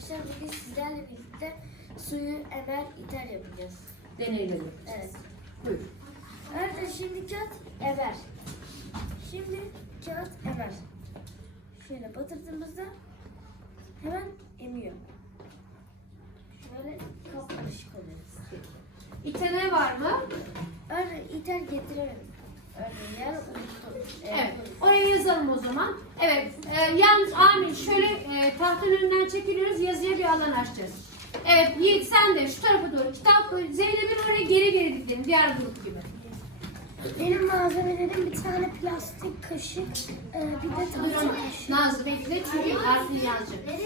arkadaşlar bugün sizlerle birlikte suyu emer iter yapacağız. Deneyleri. Evet. Buyur. Arkadaşlar şimdi kağıt emer. Şimdi kağıt emer. Şöyle batırdığımızda hemen emiyor. Şöyle kapkarışık oluyor. İtene var mı? Örneğin iter getiremedim. Evet. Oraya yazalım o zaman. Evet. E, yalnız Amin şöyle e, tahtanın önünden çekiliyoruz. Yazıya bir alan açacağız. Evet Yiğit sen de şu tarafa doğru kitap koy. Zeynep'in oraya geri geri dikleyin. Diğer grup gibi. Benim malzemelerim bir tane plastik kaşık, e, bir de tahta kaşık. Nazlı bekle çünkü harfini yazacak. Evet.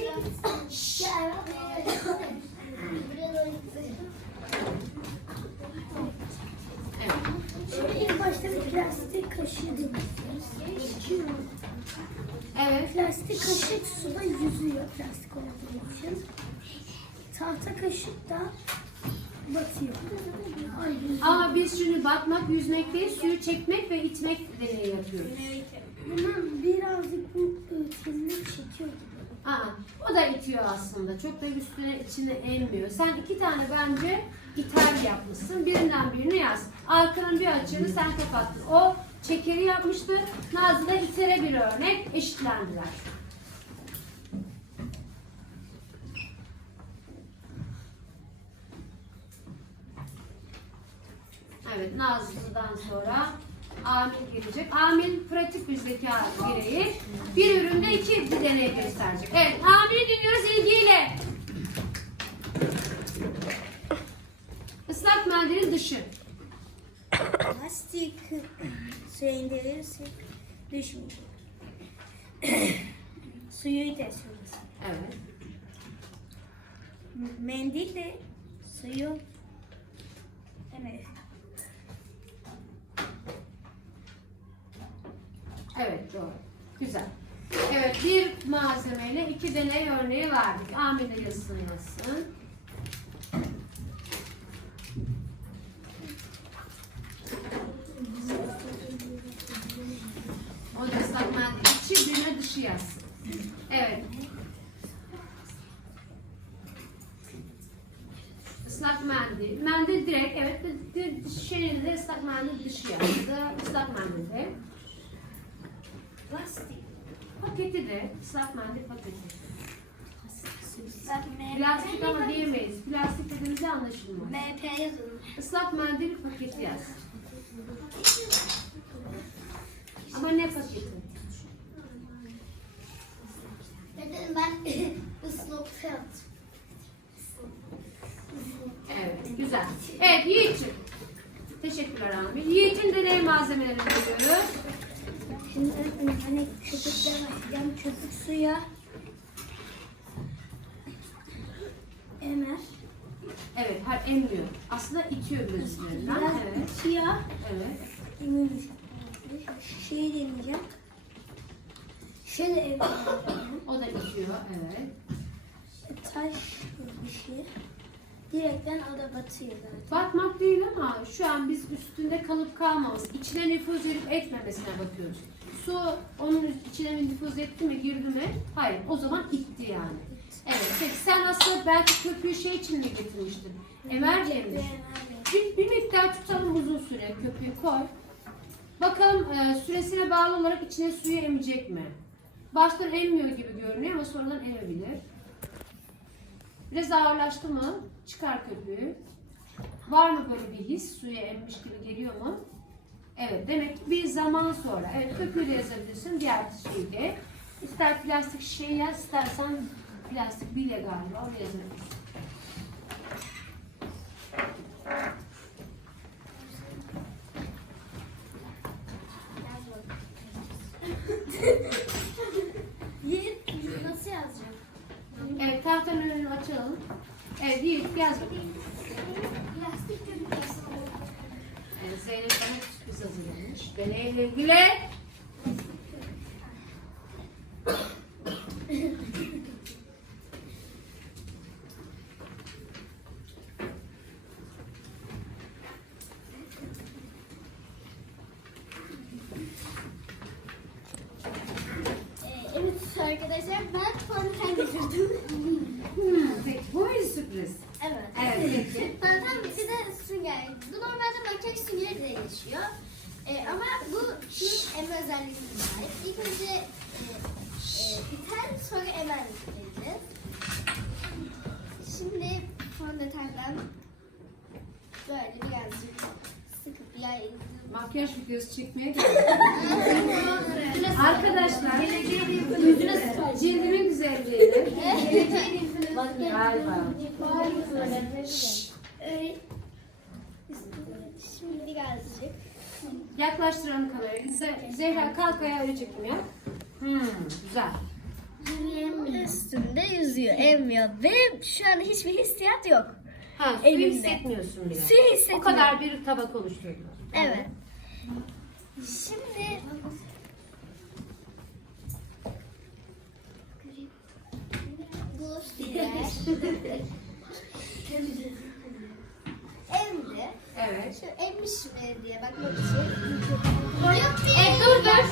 Başta bir plastik kaşığı deniyoruz. Evet. Plastik kaşık suda yüzüyor plastik olduğu için. Tahta kaşık da batıyor. Ay, yüzüyor. Ama biz şimdi batmak, yüzmek değil, suyu çekmek ve itmek deneyi yapıyoruz. Bunun birazcık bu ıı, çekiyor gibi. Aa, o da itiyor aslında. Çok da üstüne içine emmiyor. Sen iki tane bence iter yapmışsın. Birinden birini yaz. Arkanın bir açığını sen kapattın. O çekeri yapmıştı. Nazlı da itere bir örnek. Eşitlendiler. Evet, Nazlı'dan sonra Amil gelecek. Amil pratik bir zeka bireyi. Bir üründe iki bir deney gösterecek. Evet, Amil'i dinliyoruz ilgiyle. Islak mendilin dışı. Plastik suya indirirsek düşmeyecek. Suyu itesiyoruz. Evet. Mendil de suyu evet. Evet, doğru. Güzel. Evet, bir malzemeyle iki deney örneği verdik. Amil de yazısını yazsın. O da ıslak mendil içi, birine dışı yazsın. Evet. Islak mendil. Mendil direkt, evet. de- de- Şeyini de ıslak mendil dışı yazdı. Islak mendil de. Plastik. Paketi de, ıslak mendil paketi. Plastik Plastik ama diyemeyiz. Plastik dediğimizde anlaşılmaz. MP yazın. Islak mendil paketi yaz. Ama ne paketi? Ben ıslak kağıt. Evet, güzel. Evet, Yiğit'ciğim. Teşekkürler Amir. Yiğit'in deney malzemelerini görüyoruz. Şimdi hani köpükle başlayacağım. Köpük suya emer. Evet, her emmiyor. Aslında itiyor biraz üzerinden. Biraz Evet, siyah. evet. Şeyi deneyeceğim. Şöyle emiyorum. O da itiyor, evet. Taş bir şey. Direkten o da batıyor zaten. Bakmak değil ama şu an biz üstünde kalıp kalmaması, içine nüfuz edip etmemesine bakıyoruz. Su onun içine mi nüfuz etti mi, girdi mi? Hayır, o zaman itti yani. Evet, peki sen aslında belki köpüğü şey için mi getirmiştin? Emerce mi? Bir, bir miktar tutalım uzun süre, köpüğü koy. Bakalım e, süresine bağlı olarak içine suyu emecek mi? Baştan emmiyor gibi görünüyor ama sonradan emebilir. Biraz ağırlaştı mı? Çıkar köpüğü. Var mı böyle bir his? Suya emmiş gibi geliyor mu? Evet. Demek ki bir zaman sonra. Evet köpüğü de yazabilirsin. Diğer suyu de. İster plastik şişeyi yaz, istersen plastik bilye galiba. Oraya yazabilirsin. Yiğit nasıl yazacağım? Evet tahtanın önünü açalım. Evet Yiğit yaz bakayım. Plastik köpük yazsam olur. Evet, Zeynep bana sürpriz hazırlamış. Deneyle ilgili. Ee, evet arkadaşlar ben fondöten getirdim. Hmm, peki bu muydu sürpriz? Evet. Evet peki. Zaten bir de sünger. Bu normalde makyaj süngeri de geçiyor. Ee, ama bu İlk önce e, biter sonra vereceğiz. Şimdi fondötenden böyle birazcık sıkıp yayın. Makyaj videosu çekmeye geldik. Arkadaşlar cildimin güzelliğini galiba. Ee, Şimdi birazcık. Yaklaştıralım kamerayı. Ze- Zehra kalk çekim yap. Hmm, güzel. Üstünde yüzüyor, emmiyor ve şu an hiçbir hissiyat yok. Ha, suyu Elimde. hissetmiyorsun bile. Suyu hissetmiyorum. O kadar bir tabak oluşturdun. Evet. Şimdi bu sünger emdi. Evet. Şu emmiş mi diye bakmak için. Yok E, dur dur.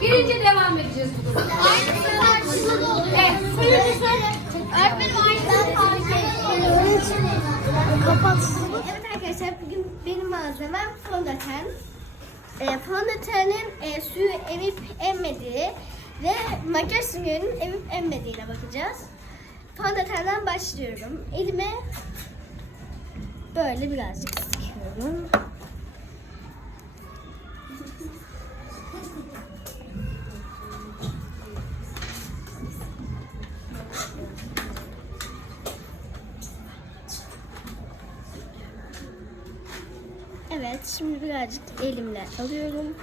Birinci devam edeceğiz bu durumda. Aynı karşılığı da oluyor. Evet. Öğretmenim aynıdan fark Kapat. Evet arkadaşlar bugün benim malzemem fondöten. E, fondötenin e, suyu emip emmediği ve makyaj süngerinin emip emmediğine bakacağız. Fondötenden başlıyorum. Elime böyle birazcık sıkıyorum. Evet, şimdi birazcık elimle alıyorum.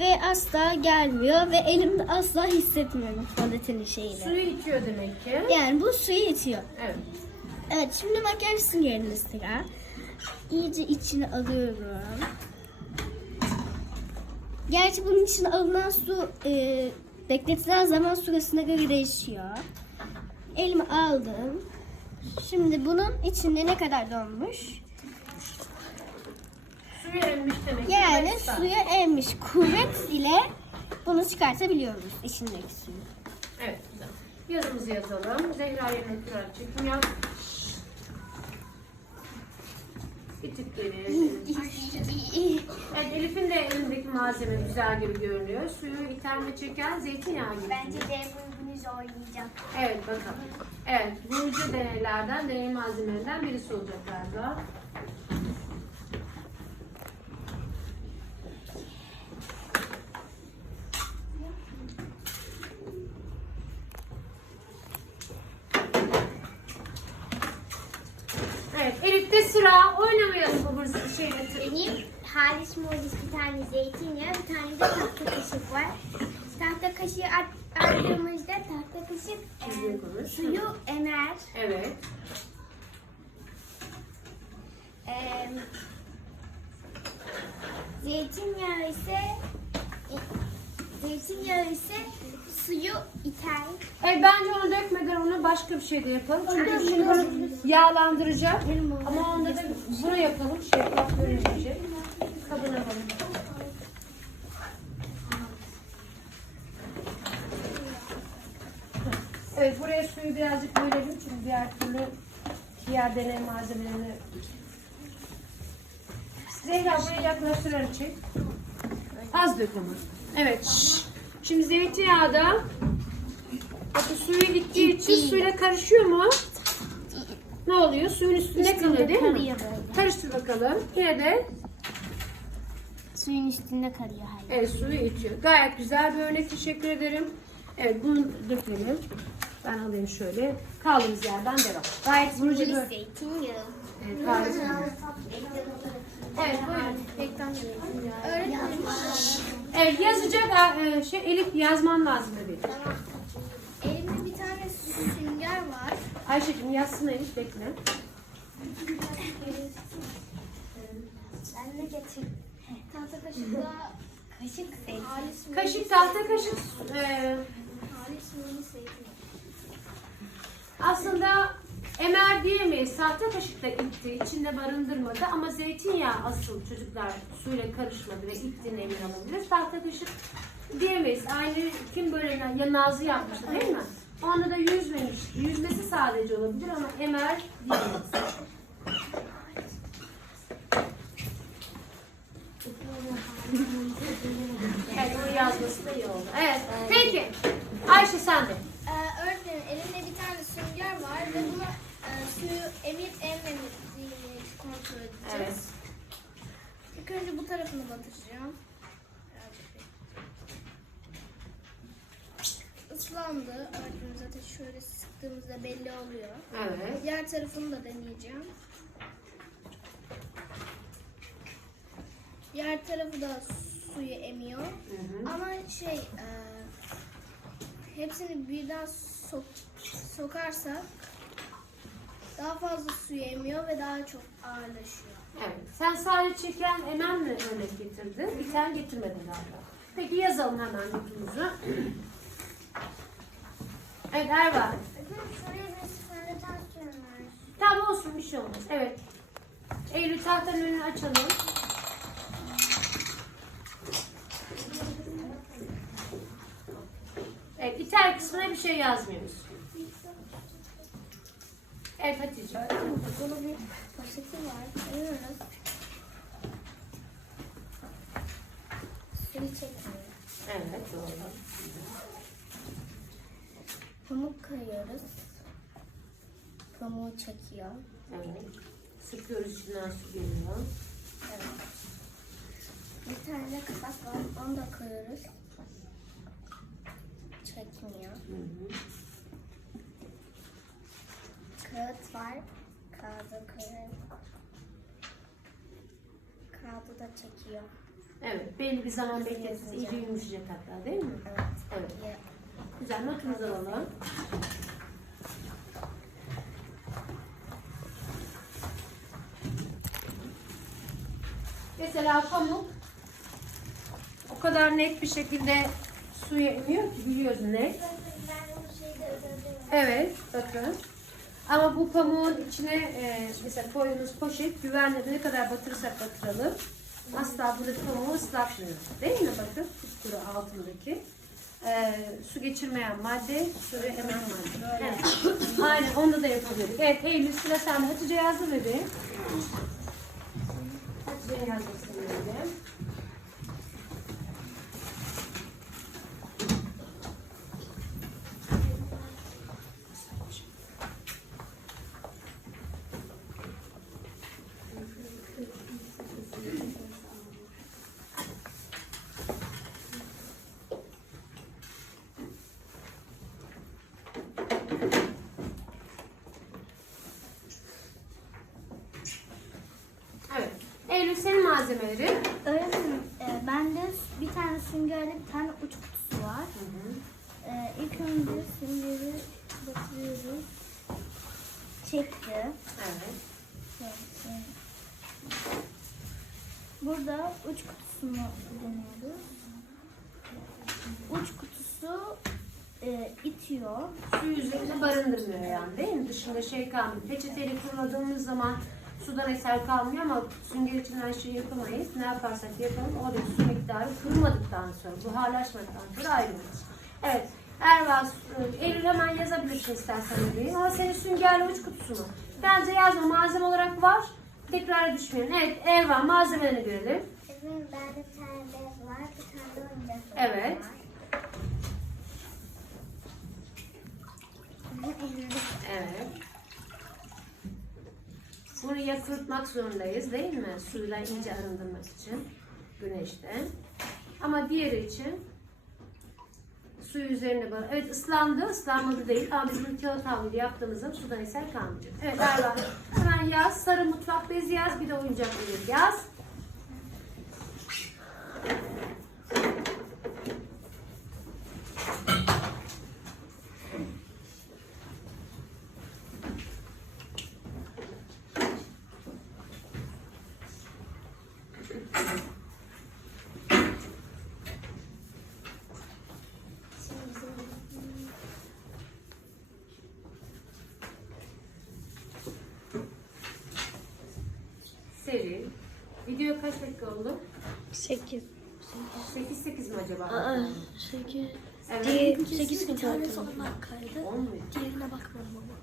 Ve asla gelmiyor ve elimde asla hissetmiyorum fondötenin şeyini. Suyu içiyor demek ki. Yani bu suyu itiyor. Evet. Evet, şimdi makyaj süngerinde sıra. İyice içine alıyorum. Gerçi bunun içine alınan su e, bekletilen zaman süresine göre değişiyor. Elime aldım. Şimdi bunun içinde ne kadar donmuş? Suyu emmiş demek. Yani başta. suya emmiş kuvvet ile bunu çıkartabiliyoruz içindeki suyu. Evet güzel. Yazımızı yazalım. Zehra yerine kırar çekim geri. Evet Elif'in de elindeki malzeme güzel gibi görünüyor. Suyu iterme çeken zeytinyağı gibi. Bence de bunu zorlayacağım. Evet bakalım. Evet vurucu deneylerden, deney malzemelerinden birisi olacak galiba. Elif'te sıra oynamaya bu şeyle Benim halis modis bir tane zeytinyağı, bir tane de tahta kaşık var. Tahta kaşığı at, attığımızda tahta kaşık e, suyu emer. Evet. E, zeytinyağı ise e, zeytinyağı ise suyu iter. Evet bence onu dökmeden onu başka bir şey de yapalım. Çünkü şimdi bunu yağlandıracak. Ama onda da bunu yapalım. Şeffaf görünecek. Kabına alalım. Evet buraya suyu birazcık bölelim çünkü diğer türlü diğer deney malzemelerini Zehra buraya yaklaştırarak çek. Az dök ama. Evet. şş. Şimdi zeytinyağı da bakın suyu gittiği için suyla karışıyor mu? Ne oluyor? Suyun üstünde kalıyor değil mi? kalıyor böyle. Karıştır bakalım. Yine de Suyun üstünde kalıyor hayır. evet suyu içiyor. Gayet güzel bir örnek. Teşekkür ederim. Evet bunu dökelim. Ben alayım şöyle. Kaldığımız yerden devam. Gayet vurucu bir örnek. zeytinyağı. Evet, harika. Evet buyurun. Öğretmenim. Evet yazacak e, şey Elif yazman lazım bebeğim. Elimde bir tane sünger var. Ayşe'cim yazsın Elif bekle. Ben de getir. Tahta kaşıkla kaşık zeytin. Kaşık tahta kaşık e, Halis aslında emer diyemeyiz. Tahta kaşıkla itti, içinde barındırmadı ama zeytinyağı asıl çocuklar suyla karışmadı ve ittiğine emin olabiliriz. Tahta kaşık diyemeyiz. Aynı kim böyle ya Nazlı yapmıştı değil mi? Onda da yüzmemiş. Yüzmesi sadece olabilir ama emer da iyi oldu. Evet, peki. Ayşe sen de. Ee, öğretmenim elimde bir tane sünger var ve bunu suyu emip emmemediğini kontrol edeceğiz. Evet. İlk önce bu tarafını batıracağım. Islandı. Öğretmenim zaten şöyle sıktığımızda belli oluyor. Evet. Diğer tarafını da deneyeceğim. Diğer tarafı da suyu emiyor. Hı hı. Ama şey e, hepsini birden sok, sokarsak daha fazla suyu emiyor ve daha çok ağırlaşıyor. Evet. Sen sadece çeken emen mi örnek getirdin? Bir tane getirmedin galiba. Peki yazalım hemen notumuzu. Evet Erva. Tamam olsun bir şey olmaz. Evet. Eylül tahtanın önünü açalım. Evet, iter kısmına bir şey yazmıyoruz. Evet Hatice. Burada bir poşeti var. Koyuyoruz. Suyu çekmiyor. Evet doğru. Pamuk koyuyoruz. Pamuğu çekiyor. Evet. Sıkıyoruz içinden su geliyor. Evet. Bir tane de kapak var. Onu da koyuyoruz. Çekmiyor. Hı hı. Kağıt var. Kağıdı koyuyoruz. Kağıdı da çekiyor. Evet, belli bir zaman bekletiriz. İyice yumuşayacak hatta değil mi? Evet. Evet. Ya- Güzel, notumuzu alalım. Mesela pamuk o kadar net bir şekilde suya emiyor ki biliyoruz net. Evet, bakın. Ama bu pamuğun içine e, mesela koyduğunuz poşet güvenle ne kadar batırırsak batıralım asla buradaki pamuğu ıslatmıyor. Değil mi? Bakın kupkuru altındaki. E, su geçirmeyen madde, suyu emen madde. Evet. Aynen onda da yapabilirdik. Evet Eylül sıra sende. Hatice yazdı bebeğim. Hatice'nin yazmasını verelim. Evet. Eylül senin malzemeleri. Öğretmenim, e, bende bir tane süngerli bir tane uç kutusu var. E, ilk önce süngeri batırıyoruz. Çekti. Evet. Şöyle. Burada uç kutusunu deniyoruz. Uç kutusu e, itiyor. Su yüzeyini barındırmıyor yani değil mi? Dışında şey kalmıyor. Peçeteyle kuruladığımız zaman sudan eser kalmıyor ama sünger içinden şey yapamayız. Ne yaparsak yapalım oradaki su miktarı kurumadıktan sonra, buharlaşmadıktan sonra ayrılır. Evet. Erva, Eylül hemen yazabilirsin istersen diye. Ama senin süngerli uç kutusu mu? Bence yazma. Malzeme olarak var. Tekrar düşmeyelim. Evet Erva malzemelerini görelim. Benim bende bir tane bez var, bir tane de oyuncak Evet. var. Evet. Bunu ya kurutmak zorundayız değil mi? Suyla ince arındırmak için güneşte. Ama diğeri için suyu üzerine bak. Evet ıslandı, ıslanmadı değil. Ama biz bunu kağıt havluyla yaptığımızda sudan eser kalmayacak. Evet Erva hemen yaz. Sarı mutfak bezi yaz. Bir de oyuncak bezi yaz. Kaç dakika oldu? 8. 8-8 mi acaba? Aa, 8. Evet. Diğer- Sekiz Sekiz bir gün tane sonra kaydı. 10 mu? Diğerine bakmadım ama.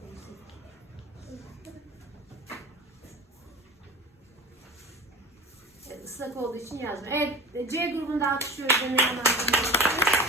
Islak olduğu için yazmıyor. Evet, C grubunda alkışlıyoruz. Emre Hanım.